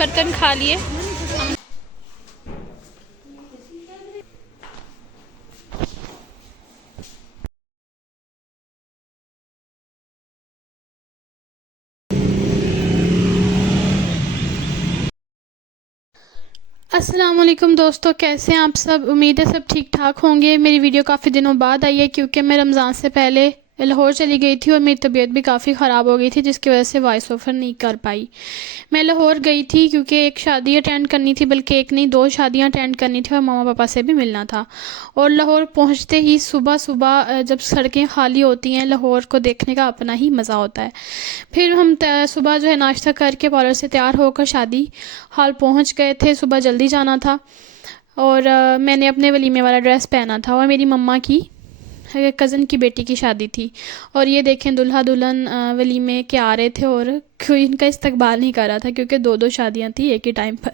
बर्तन खा लिए। अस्सलाम वालेकुम दोस्तों, कैसे हैं आप सब। उम्मीद है सब ठीक ठाक होंगे। मेरी वीडियो काफ़ी दिनों बाद आई है क्योंकि मैं रमज़ान से पहले लाहौर चली गई थी और मेरी तबीयत भी काफ़ी ख़राब हो गई थी, जिसकी वजह से वॉइस ओवर नहीं कर पाई। मैं लाहौर गई थी क्योंकि एक शादी अटेंड करनी थी, बल्कि एक नहीं 2 शादियां अटेंड करनी थी और मामा पापा से भी मिलना था। और लाहौर पहुंचते ही सुबह सुबह जब सड़कें खाली होती हैं, लाहौर को देखने का अपना ही मज़ा होता है। फिर हम सुबह जो है नाश्ता करके पार्लर से तैयार होकर शादी हॉल पहुंच गए थे। सुबह जल्दी जाना था और मैंने अपने वलीमे वाला ड्रेस पहना था और मेरी मम्मा की कज़न की बेटी की शादी थी। और ये देखें दूल्हा दुल्हन वलीमे के आ रहे थे और कोई इनका इस्तकबाल नहीं कर रहा था क्योंकि 2-2 शादियां थी एक ही टाइम पर।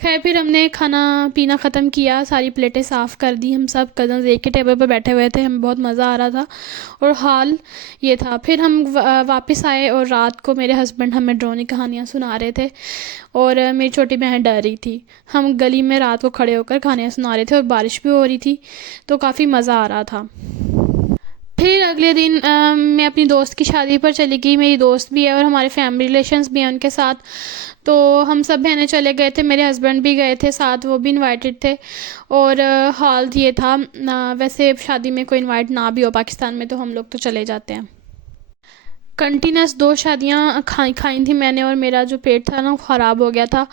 खैर फिर हमने खाना पीना ख़त्म किया, सारी प्लेटें साफ़ कर दी। हम सब कज़न्स एक ही टेबल पर बैठे हुए थे, हमें बहुत मज़ा आ रहा था और हाल ये था। फिर हम वापस आए और रात को मेरे हस्बैंड हमें ड्रामे कहानियाँ सुना रहे थे और मेरी छोटी बहन डर रही थी। हम गली में रात को खड़े होकर कहानियाँ सुना रहे थे और बारिश भी हो रही थी, तो काफ़ी मज़ा आ रहा था। फिर अगले दिन मैं अपनी दोस्त की शादी पर चली गई। मेरी दोस्त भी है और हमारे फैमिली रिलेशंस भी हैं उनके साथ, तो हम सब बहनें चले गए थे। मेरे हस्बैंड भी गए थे साथ, वो भी इनवाइटेड थे। और हाल ये था, वैसे शादी में कोई इनवाइट ना भी हो पाकिस्तान में तो हम लोग तो चले जाते हैं। कंटिन्यूस 2 शादियाँ खाई थी मैंने और मेरा जो पेट था ना वो ख़राब हो गया था।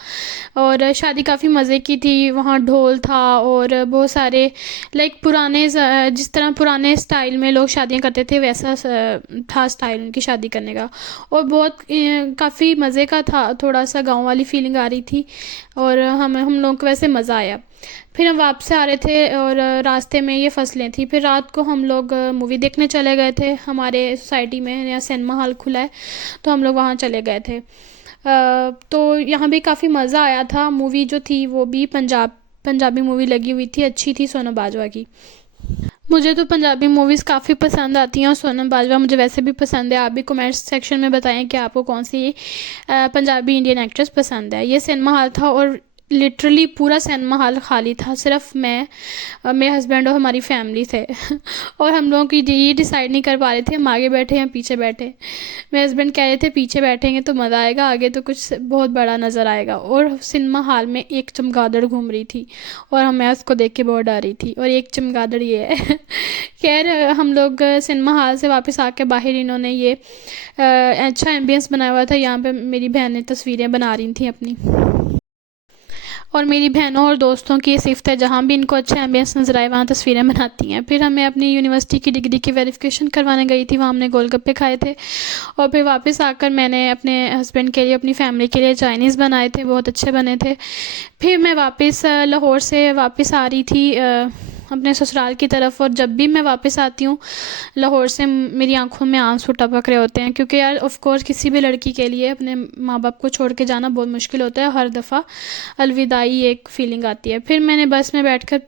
और शादी काफ़ी मज़े की थी, वहाँ ढोल था और बहुत सारे लाइक पुराने जिस तरह पुराने स्टाइल में लोग शादियाँ करते थे वैसा था स्टाइल उनकी शादी करने का। और बहुत काफ़ी मज़े का था, थोड़ा सा गाँव वाली फीलिंग आ रही थी और हम लोगों को वैसे मज़ा आया। फिर हम वापस आ रहे थे और रास्ते में ये फसलें थी। फिर रात को हम लोग मूवी देखने चले गए थे। हमारे सोसाइटी में नया सिनेमा हॉल खुला है तो हम लोग वहाँ चले गए थे। तो यहाँ भी काफ़ी मज़ा आया था। मूवी जो थी वो भी पंजाबी मूवी लगी हुई थी, अच्छी थी, सोनम बाजवा की। मुझे तो पंजाबी मूवीज़ काफ़ी पसंद आती हैं और सोनम बाजवा मुझे वैसे भी पसंद है। आप भी कमेंट सेक्शन में बताएं कि आपको कौन सी पंजाबी इंडियन एक्ट्रेस पसंद है। ये सिनेमा हॉल था और लिटरली पूरा सिनेमा हॉल खाली था, सिर्फ मैं, मेरे हस्बैंड और हमारी फैमिली थे। और हम लोगों की ये डिसाइड नहीं कर पा रहे थे हम आगे बैठे या पीछे बैठे। मेरे हस्बैंड कह रहे थे पीछे बैठेंगे तो मज़ा आएगा, आगे तो कुछ बहुत बड़ा नज़र आएगा। और सिनेमा हॉल में एक चमगादड़ घूम रही थी और मैं उसको देख के बहुत डर रही थी। और एक चमगादड़ ये है। खैर हम लोग सिनेमा हॉल से वापस आके बाहर इन्होंने ये अच्छा एम्बियंस बनाया हुआ था, यहाँ पे मेरी बहनें तस्वीरें बना रही थी अपनी। और मेरी बहनों और दोस्तों की सिफ्त है, जहाँ भी इनको अच्छा एम्बियंस नज़र आए वहाँ तस्वीरें बनाती हैं। फिर हमें अपनी यूनिवर्सिटी की डिग्री की वेरिफिकेशन करवाने गई थी, वहाँ हमने गोलगप्पे खाए थे। और फिर वापस आकर मैंने अपने हस्बैंड के लिए अपनी फैमिली के लिए चाइनीज़ बनाए थे, बहुत अच्छे बने थे। फिर मैं वापस लाहौर से वापस आ रही थी अपने ससुराल की तरफ। और जब भी मैं वापस आती हूँ लाहौर से मेरी आंखों में आंसू टपक रहे होते हैं, क्योंकि यार ऑफ कोर्स किसी भी लड़की के लिए अपने माँ बाप को छोड़ के जाना बहुत मुश्किल होता है। हर दफ़ा अलविदाई एक फ़ीलिंग आती है। फिर मैंने बस में बैठकर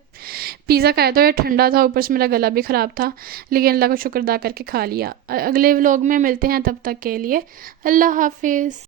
पिज़्ज़ा खाया था, ये ठंडा था, ऊपर से मेरा गला भी ख़राब था, लेकिन अल्लाह का शुक्र अदा करके खा लिया। अगले व्लॉग में मिलते हैं, तब तक के लिए अल्लाह हाफिज़।